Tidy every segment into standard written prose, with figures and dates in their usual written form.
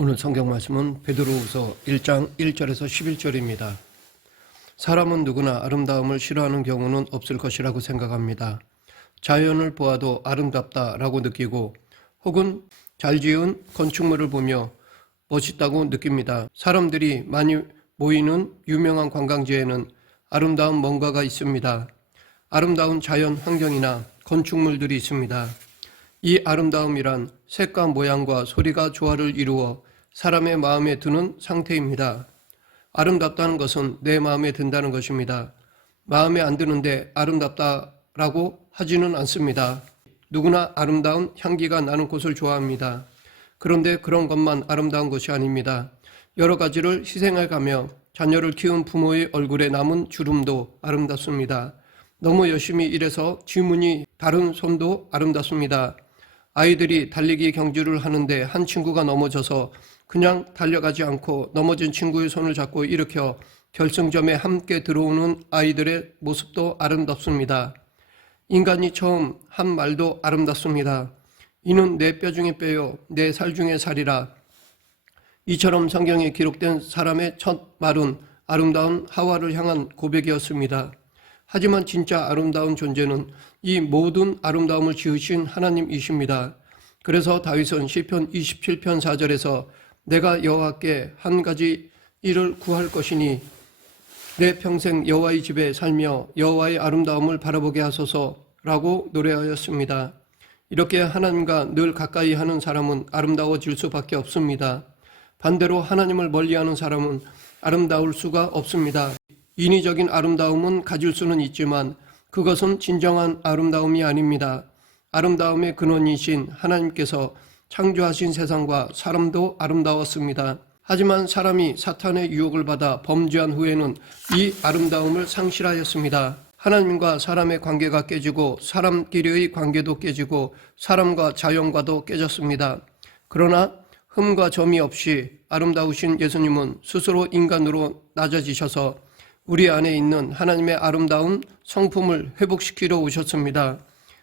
오늘 성경 말씀은 베드로후서 1장 1절에서 11절입니다. 사람은 누구나 아름다움을 싫어하는 경우는 없을 것이라고 생각합니다. 자연을 보아도 아름답다라고 느끼고 혹은 잘 지은 건축물을 보며 멋있다고 느낍니다. 사람들이 많이 모이는 유명한 관광지에는 아름다운 뭔가가 있습니다. 아름다운 자연 환경이나 건축물들이 있습니다. 이 아름다움이란 색과 모양과 소리가 조화를 이루어 사람의 마음에 드는 상태입니다. 아름답다는 것은 내 마음에 든다는 것입니다. 마음에 안 드는데 아름답다라고 하지는 않습니다. 누구나 아름다운 향기가 나는 곳을 좋아합니다. 그런데 그런 것만 아름다운 것이 아닙니다. 여러 가지를 희생해가며 자녀를 키운 부모의 얼굴에 남은 주름도 아름답습니다. 너무 열심히 일해서 지문이 다른 손도 아름답습니다. 아이들이 달리기 경주를 하는데 한 친구가 넘어져서 그냥 달려가지 않고 넘어진 친구의 손을 잡고 일으켜 결승점에 함께 들어오는 아이들의 모습도 아름답습니다. 인간이 처음 한 말도 아름답습니다. 이는 내 뼈 중에 뼈요 내 살 중에 살이라. 이처럼 성경에 기록된 사람의 첫 말은 아름다운 하와를 향한 고백이었습니다. 하지만 진짜 아름다운 존재는 이 모든 아름다움을 지으신 하나님이십니다. 그래서 다윗은 시편 27편 4절에서 내가 여호와께 한 가지 일을 구할 것이니 내 평생 여호와의 집에 살며 여호와의 아름다움을 바라보게 하소서라고 노래하였습니다. 이렇게 하나님과 늘 가까이 하는 사람은 아름다워질 수밖에 없습니다. 반대로 하나님을 멀리하는 사람은 아름다울 수가 없습니다. 인위적인 아름다움은 가질 수는 있지만 그것은 진정한 아름다움이 아닙니다. 아름다움의 근원이신 하나님께서 창조하신 세상과 사람도 아름다웠습니다. 하지만 사람이 사탄의 유혹을 받아 범죄한 후에는 이 아름다움을 상실하였습니다. 하나님과 사람의 관계가 깨지고 사람끼리의 관계도 깨지고 사람과 자연과도 깨졌습니다. 그러나 흠과 점이 없이 아름다우신 예수님은 스스로 인간으로 낮아지셔서 우리 안에 있는 하나님의 아름다운 성품을 회복시키러 오셨습니다.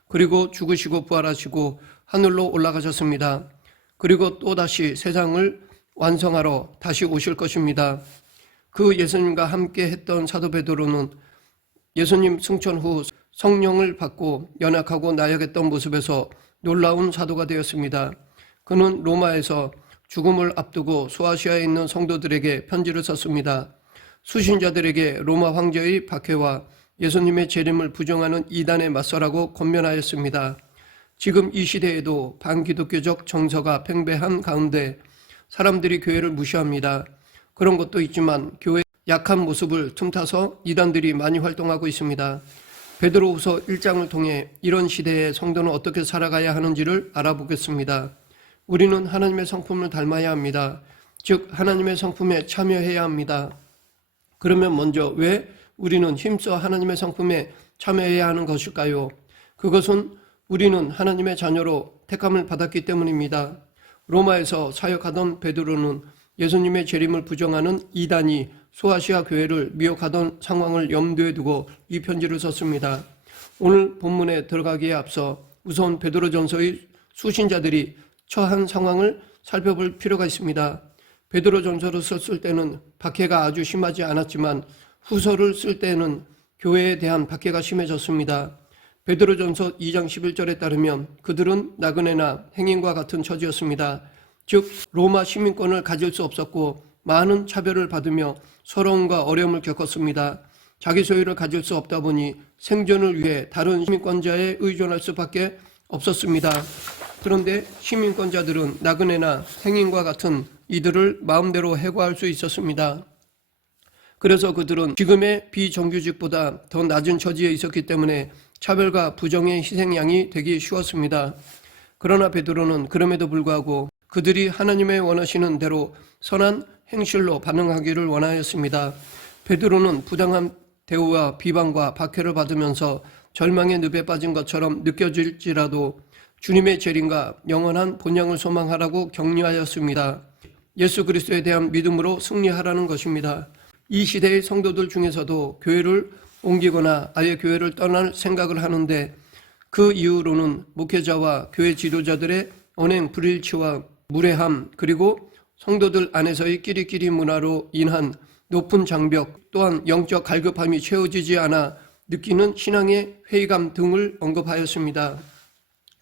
그리고 죽으시고 부활하시고 하늘로 올라가셨습니다. 그리고 또다시 세상을 완성하러 다시 오실 것입니다. 그 예수님과 함께 했던 사도 베드로는 예수님 승천 후 성령을 받고 연약하고 나약했던 모습에서 놀라운 사도가 되었습니다. 그는 로마에서 죽음을 앞두고 소아시아에 있는 성도들에게 편지를 썼습니다. 수신자들에게 로마 황제의 박해와 예수님의 재림을 부정하는 이단에 맞서라고 권면하였습니다. 지금 이 시대에도 반기독교적 정서가 팽배한 가운데 사람들이 교회를 무시합니다. 그런 것도 있지만 교회의 약한 모습을 틈타서 이단들이 많이 활동하고 있습니다. 베드로후서 1장을 통해 이런 시대에 성도는 어떻게 살아가야 하는지를 알아보겠습니다. 우리는 하나님의 성품을 닮아야 합니다. 즉 하나님의 성품에 참여해야 합니다. 그러면 먼저 왜 우리는 힘써 하나님의 성품에 참여해야 하는 것일까요? 그것은 우리는 하나님의 자녀로 택함을 받았기 때문입니다. 로마에서 사역하던 베드로는 예수님의 재림을 부정하는 이단이 소아시아 교회를 미혹하던 상황을 염두에 두고 이 편지를 썼습니다. 오늘 본문에 들어가기에 앞서 우선 베드로전서의 수신자들이 처한 상황을 살펴볼 필요가 있습니다. 베드로전서를 썼을 때는 박해가 아주 심하지 않았지만 후서를 쓸 때는 교회에 대한 박해가 심해졌습니다. 베드로전서 2장 11절에 따르면 그들은 나그네나 행인과 같은 처지였습니다. 즉 로마 시민권을 가질 수 없었고 많은 차별을 받으며 서러움과 어려움을 겪었습니다. 자기 소유를 가질 수 없다 보니 생존을 위해 다른 시민권자에 의존할 수밖에 없었습니다. 그런데 시민권자들은 나그네나 행인과 같은 이들을 마음대로 해고할 수 있었습니다. 그래서 그들은 지금의 비정규직보다 더 낮은 처지에 있었기 때문에 차별과 부정의 희생양이 되기 쉬웠습니다. 그러나 베드로는 그럼에도 불구하고 그들이 하나님의 원하시는 대로 선한 행실로 반응하기를 원하였습니다. 베드로는 부당한 대우와 비방과 박해를 받으면서 절망의 늪에 빠진 것처럼 느껴질지라도 주님의 재림과 영원한 본향을 소망하라고 격려하였습니다. 예수 그리스도에 대한 믿음으로 승리하라는 것입니다. 이 시대의 성도들 중에서도 교회를 옮기거나 아예 교회를 떠날 생각을 하는데 그 이유로는 목회자와 교회 지도자들의 언행 불일치와 무례함 그리고 성도들 안에서의 끼리끼리 문화로 인한 높은 장벽, 또한 영적 갈급함이 채워지지 않아 느끼는 신앙의 회의감 등을 언급하였습니다.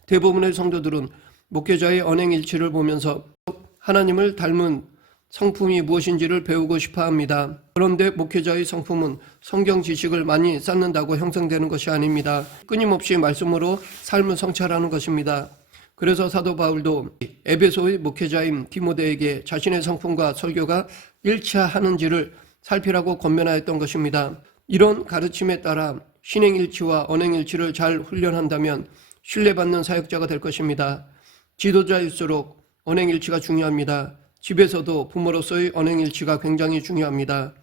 대부분의 성도들은 목회자의 언행일치를 보면서 하나님을 닮은 성품이 무엇인지를 배우고 싶어 합니다. 그런데 목회자의 성품은 성경 지식을 많이 쌓는다고 형성되는 것이 아닙니다. 끊임없이 말씀으로 삶을 성찰하는 것입니다. 그래서 사도 바울도 에베소의 목회자인 디모데에게 자신의 성품과 설교가 일치하는지를 살피라고 권면하였던 것입니다. 이런 가르침에 따라 신행일치와 언행일치를 잘 훈련한다면 신뢰받는 사역자가 될 것입니다. 지도자일수록 언행일치가 중요합니다. 집에서도 부모로서의 언행일치가 굉장히 중요합니다.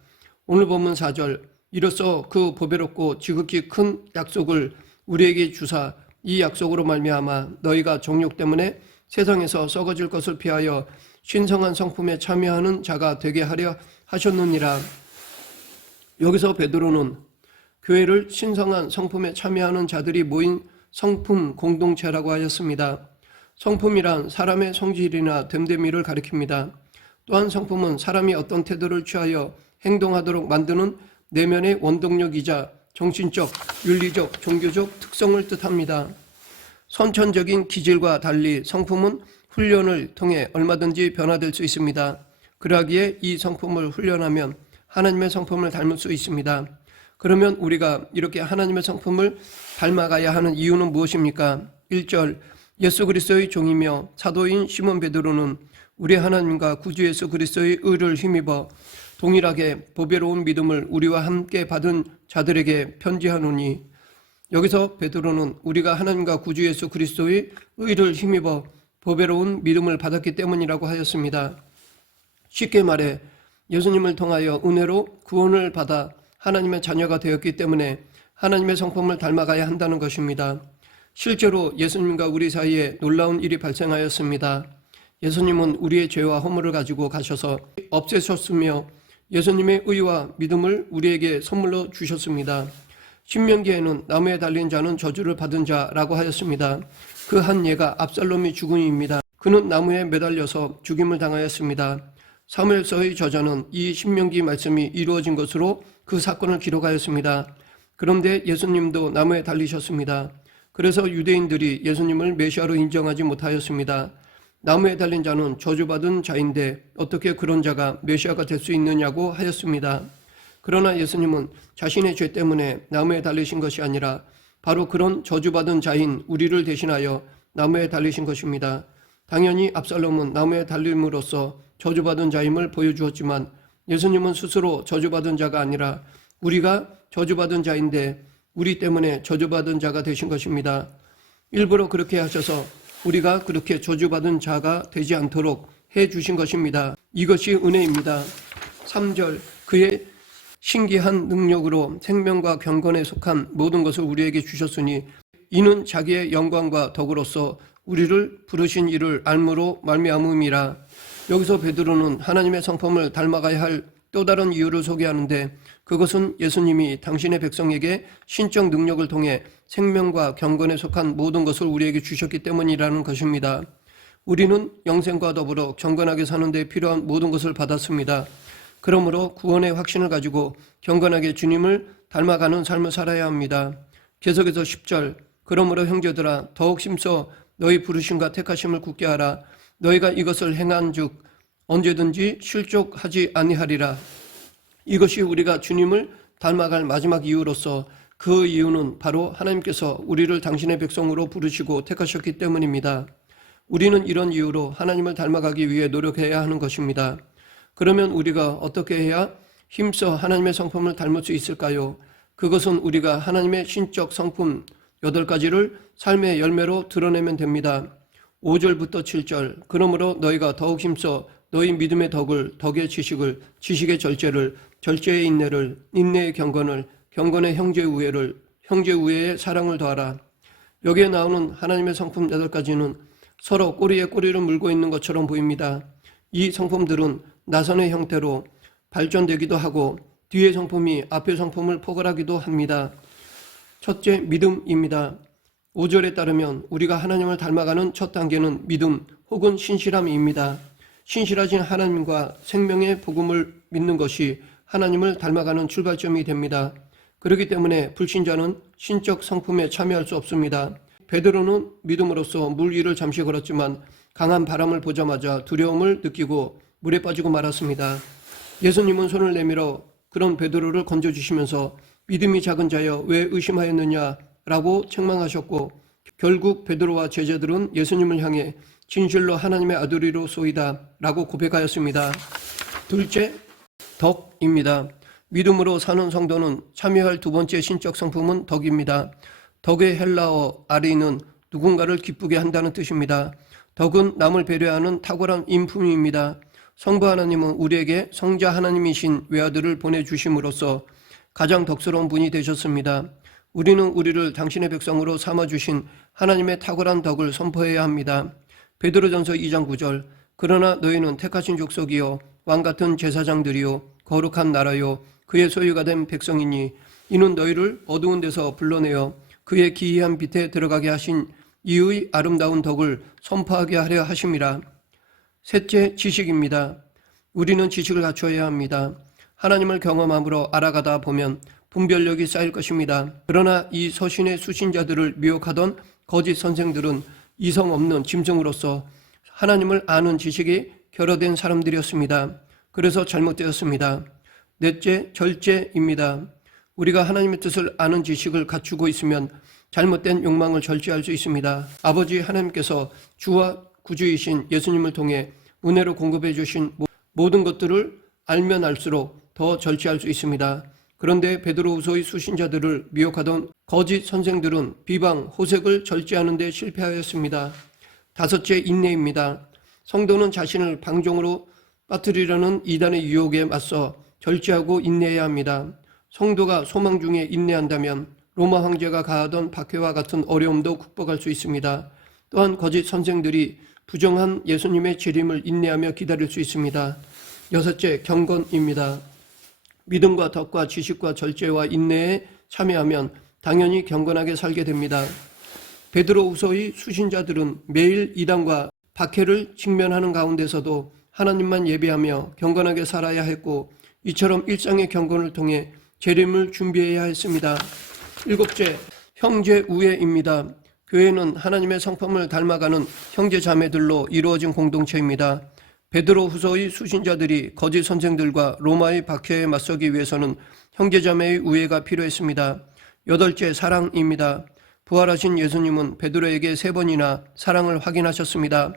오늘 본문 4절, 이로써 그 보배롭고 지극히 큰 약속을 우리에게 주사 이 약속으로 말미암아 너희가 정욕 때문에 세상에서 썩어질 것을 피하여 신성한 성품에 참여하는 자가 되게 하려 하셨느니라. 여기서 베드로는 교회를 신성한 성품에 참여하는 자들이 모인 성품 공동체라고 하였습니다. 성품이란 사람의 성질이나 됨됨이를 가리킵니다. 또한 성품은 사람이 어떤 태도를 취하여 행동하도록 만드는 내면의 원동력이자 정신적, 윤리적, 종교적 특성을 뜻합니다. 선천적인 기질과 달리 성품은 훈련을 통해 얼마든지 변화될 수 있습니다. 그러기에 이 성품을 훈련하면 하나님의 성품을 닮을 수 있습니다. 그러면 우리가 이렇게 하나님의 성품을 닮아가야 하는 이유는 무엇입니까? 1절, 예수 그리스도의 종이며 사도인 시몬 베드로는 우리 하나님과 구주 예수 그리스도의 의를 힘입어 동일하게 보배로운 믿음을 우리와 함께 받은 자들에게 편지하노니. 여기서 베드로는 우리가 하나님과 구주 예수 그리스도의 의를 힘입어 보배로운 믿음을 받았기 때문이라고 하였습니다. 쉽게 말해 예수님을 통하여 은혜로 구원을 받아 하나님의 자녀가 되었기 때문에 하나님의 성품을 닮아가야 한다는 것입니다. 실제로 예수님과 우리 사이에 놀라운 일이 발생하였습니다. 예수님은 우리의 죄와 허물을 가지고 가셔서 없애셨으며 예수님의 의와 믿음을 우리에게 선물로 주셨습니다. 신명기에는 나무에 달린 자는 저주를 받은 자라고 하였습니다. 그 한 예가 압살롬의 죽음입니다. 그는 나무에 매달려서 죽임을 당하였습니다. 사무엘서의 저자는 이 신명기 말씀이 이루어진 것으로 그 사건을 기록하였습니다. 그런데 예수님도 나무에 달리셨습니다. 그래서 유대인들이 예수님을 메시아로 인정하지 못하였습니다. 나무에 달린 자는 저주받은 자인데 어떻게 그런 자가 메시아가 될 수 있느냐고 하였습니다. 그러나 예수님은 자신의 죄 때문에 나무에 달리신 것이 아니라 바로 그런 저주받은 자인 우리를 대신하여 나무에 달리신 것입니다. 당연히 압살롬은 나무에 달림으로써 저주받은 자임을 보여주었지만 예수님은 스스로 저주받은 자가 아니라 우리가 저주받은 자인데 우리 때문에 저주받은 자가 되신 것입니다. 일부러 그렇게 하셔서 우리가 그렇게 저주받은 자가 되지 않도록 해주신 것입니다. 이것이 은혜입니다. 3절, 그의 신기한 능력으로 생명과 경건에 속한 모든 것을 우리에게 주셨으니 이는 자기의 영광과 덕으로서 우리를 부르신 이를 알므로 말미암음이라. 여기서 베드로는 하나님의 성품을 닮아가야 할 또 다른 이유를 소개하는데 그것은 예수님이 당신의 백성에게 신적 능력을 통해 생명과 경건에 속한 모든 것을 우리에게 주셨기 때문이라는 것입니다. 우리는 영생과 더불어 경건하게 사는 데 필요한 모든 것을 받았습니다. 그러므로 구원의 확신을 가지고 경건하게 주님을 닮아가는 삶을 살아야 합니다. 계속해서 10절, 그러므로 형제들아 더욱 힘써 너희 부르심과 택하심을 굳게 하라. 너희가 이것을 행한즉 언제든지 실족하지 아니하리라. 이것이 우리가 주님을 닮아갈 마지막 이유로서 그 이유는 바로 하나님께서 우리를 당신의 백성으로 부르시고 택하셨기 때문입니다. 우리는 이런 이유로 하나님을 닮아가기 위해 노력해야 하는 것입니다. 그러면 우리가 어떻게 해야 힘써 하나님의 성품을 닮을 수 있을까요? 그것은 우리가 하나님의 신적 성품 8가지를 삶의 열매로 드러내면 됩니다. 5절부터 7절, 그러므로 너희가 더욱 힘써 너희 믿음의 덕을, 덕의 지식을, 지식의 절제를, 절제의 인내를, 인내의 경건을, 경건의 형제 우애를, 형제 우애의 사랑을 더하라. 여기에 나오는 하나님의 성품 8가지는 서로 꼬리에 꼬리를 물고 있는 것처럼 보입니다. 이 성품들은 나선의 형태로 발전되기도 하고 뒤의 성품이 앞의 성품을 포괄하기도 합니다. 첫째, 믿음입니다. 5절에 따르면 우리가 하나님을 닮아가는 첫 단계는 믿음 혹은 신실함입니다. 신실하신 하나님과 생명의 복음을 믿는 것이 하나님을 닮아가는 출발점이 됩니다. 그렇기 때문에 불신자는 신적 성품에 참여할 수 없습니다. 베드로는 믿음으로써 물 위를 잠시 걸었지만 강한 바람을 보자마자 두려움을 느끼고 물에 빠지고 말았습니다. 예수님은 손을 내밀어 그런 베드로를 건져주시면서 믿음이 작은 자여 왜 의심하였느냐라고 책망하셨고, 결국 베드로와 제자들은 예수님을 향해 진실로 하나님의 아들이로소이다 라고 고백하였습니다. 둘째, 덕입니다. 믿음으로 사는 성도는 참여할 두 번째 신적 성품은 덕입니다. 덕의 헬라어 아리는 누군가를 기쁘게 한다는 뜻입니다. 덕은 남을 배려하는 탁월한 인품입니다. 성부 하나님은 우리에게 성자 하나님이신 외아들을 보내주심으로써 가장 덕스러운 분이 되셨습니다. 우리는 우리를 당신의 백성으로 삼아주신 하나님의 탁월한 덕을 선포해야 합니다. 베드로전서 2장 9절 그러나 너희는 택하신 족속이요 왕같은 제사장들이요 거룩한 나라요 그의 소유가 된 백성이니 이는 너희를 어두운 데서 불러내어 그의 기이한 빛에 들어가게 하신 이의 아름다운 덕을 선포하게 하려 하심이라. 셋째, 지식입니다. 우리는 지식을 갖춰야 합니다. 하나님을 경험함으로 알아가다 보면 분별력이 쌓일 것입니다. 그러나 이 서신의 수신자들을 미혹하던 거짓 선생들은 이성 없는 짐승으로서 하나님을 아는 지식이 결여된 사람들이었습니다. 그래서 잘못되었습니다. 넷째, 절제입니다. 우리가 하나님의 뜻을 아는 지식을 갖추고 있으면 잘못된 욕망을 절제할 수 있습니다. 아버지 하나님께서 주와 구주이신 예수님을 통해 은혜로 공급해 주신 모든 것들을 알면 알수록 더 절제할 수 있습니다. 그런데 베드로후서의 수신자들을 미혹하던 거짓 선생들은 비방, 호색을 절제하는 데 실패하였습니다. 다섯째, 인내입니다. 성도는 자신을 방종으로 빠뜨리려는 이단의 유혹에 맞서 절제하고 인내해야 합니다. 성도가 소망 중에 인내한다면 로마 황제가 가하던 박해와 같은 어려움도 극복할 수 있습니다. 또한 거짓 선생들이 부정한 예수님의 재림을 인내하며 기다릴 수 있습니다. 여섯째, 경건입니다. 믿음과 덕과 지식과 절제와 인내에 참여하면 당연히 경건하게 살게 됩니다. 베드로후서의 수신자들은 매일 이단과 박해를 직면하는 가운데서도 하나님만 예배하며 경건하게 살아야 했고, 이처럼 일상의 경건을 통해 재림을 준비해야 했습니다. 일곱째, 형제 우애입니다. 교회는 하나님의 성품을 닮아가는 형제 자매들로 이루어진 공동체입니다. 베드로후서의 수신자들이 거짓 선생들과 로마의 박해에 맞서기 위해서는 형제 자매의 우애가 필요했습니다. 여덟째, 사랑입니다. 부활하신 예수님은 베드로에게 3번이나 사랑을 확인하셨습니다.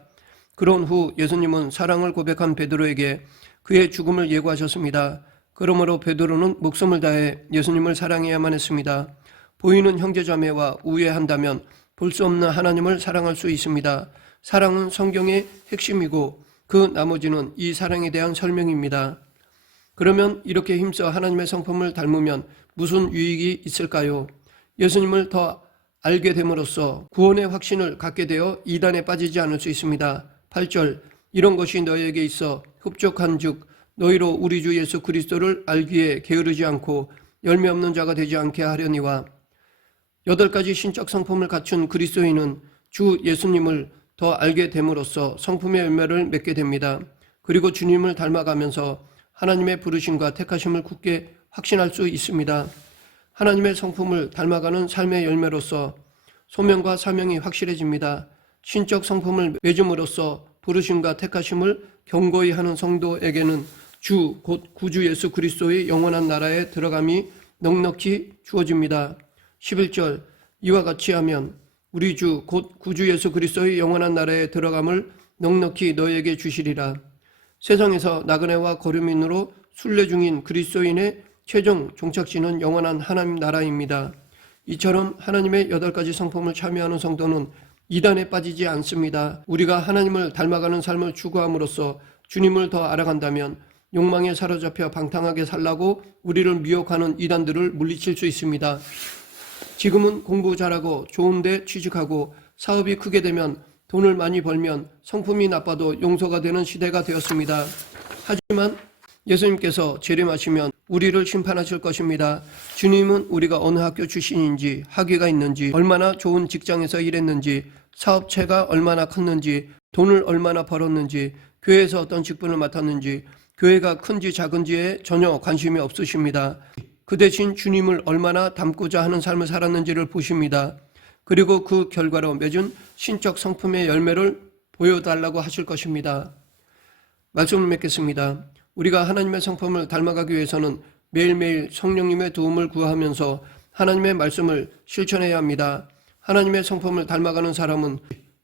그런 후 예수님은 사랑을 고백한 베드로에게 그의 죽음을 예고하셨습니다. 그러므로 베드로는 목숨을 다해 예수님을 사랑해야만 했습니다. 보이는 형제자매와 우애한다면 볼 수 없는 하나님을 사랑할 수 있습니다. 사랑은 성경의 핵심이고 그 나머지는 이 사랑에 대한 설명입니다. 그러면 이렇게 힘써 하나님의 성품을 닮으면 무슨 유익이 있을까요? 예수님을 더 알게 됨으로써 구원의 확신을 갖게 되어 이단에 빠지지 않을 수 있습니다. 8절 이런 것이 너희에게 있어 흡족한 즉 너희로 우리 주 예수 그리스도를 알기에 게으르지 않고 열매 없는 자가 되지 않게 하려니와. 8가지 신적 성품을 갖춘 그리스도인은 주 예수님을 더 알게 됨으로써 성품의 열매를 맺게 됩니다. 그리고 주님을 닮아가면서 하나님의 부르심과 택하심을 굳게 확신할 수 있습니다. 하나님의 성품을 닮아가는 삶의 열매로서 소명과 사명이 확실해집니다. 신적 성품을 맺음으로써 부르심과 택하심을 경고히 하는 성도에게는 주 곧 구주 예수 그리스도의 영원한 나라에 들어감이 넉넉히 주어집니다. 11절 이와 같이 하면 우리 주 곧 구주 예수 그리스도의 영원한 나라에 들어감을 넉넉히 너희에게 주시리라. 세상에서 나그네와 거류민으로 순례 중인 그리스도인의 최종 종착지는 영원한 하나님 나라입니다. 이처럼 하나님의 8가지 성품을 참여하는 성도는 이단에 빠지지 않습니다. 우리가 하나님을 닮아가는 삶을 추구함으로써 주님을 더 알아간다면 욕망에 사로잡혀 방탕하게 살라고 우리를 미혹하는 이단들을 물리칠 수 있습니다. 지금은 공부 잘하고 좋은 데 취직하고 사업이 크게 되면 돈을 많이 벌면 성품이 나빠도 용서가 되는 시대가 되었습니다. 하지만 예수님께서 재림하시면 우리를 심판하실 것입니다. 주님은 우리가 어느 학교 출신인지, 학위가 있는지, 얼마나 좋은 직장에서 일했는지, 사업체가 얼마나 컸는지, 돈을 얼마나 벌었는지, 교회에서 어떤 직분을 맡았는지, 교회가 큰지 작은지에 전혀 관심이 없으십니다. 그 대신 주님을 얼마나 닮고자 하는 삶을 살았는지를 보십니다. 그리고 그 결과로 맺은 신적 성품의 열매를 보여달라고 하실 것입니다. 말씀을 맺겠습니다. 우리가 하나님의 성품을 닮아가기 위해서는 매일매일 성령님의 도움을 구하면서 하나님의 말씀을 실천해야 합니다. 하나님의 성품을 닮아가는 사람은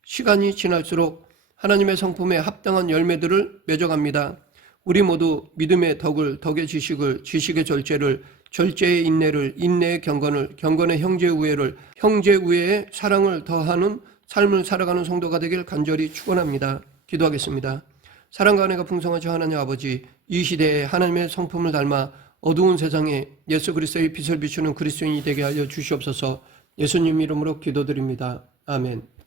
시간이 지날수록 하나님의 성품에 합당한 열매들을 맺어갑니다. 우리 모두 믿음의 덕을, 덕의 지식을, 지식의 절제를, 절제의 인내를, 인내의 경건을, 경건의 형제우애를, 형제우애의 사랑을 더하는 삶을 살아가는 성도가 되길 간절히 축원합니다. 기도하겠습니다. 사랑과 은혜가 풍성하신 하나님 아버지, 이 시대에 하나님의 성품을 닮아 어두운 세상에 예수 그리스도의 빛을 비추는 그리스도인이 되게 하여 주시옵소서. 예수님 이름으로 기도드립니다. 아멘.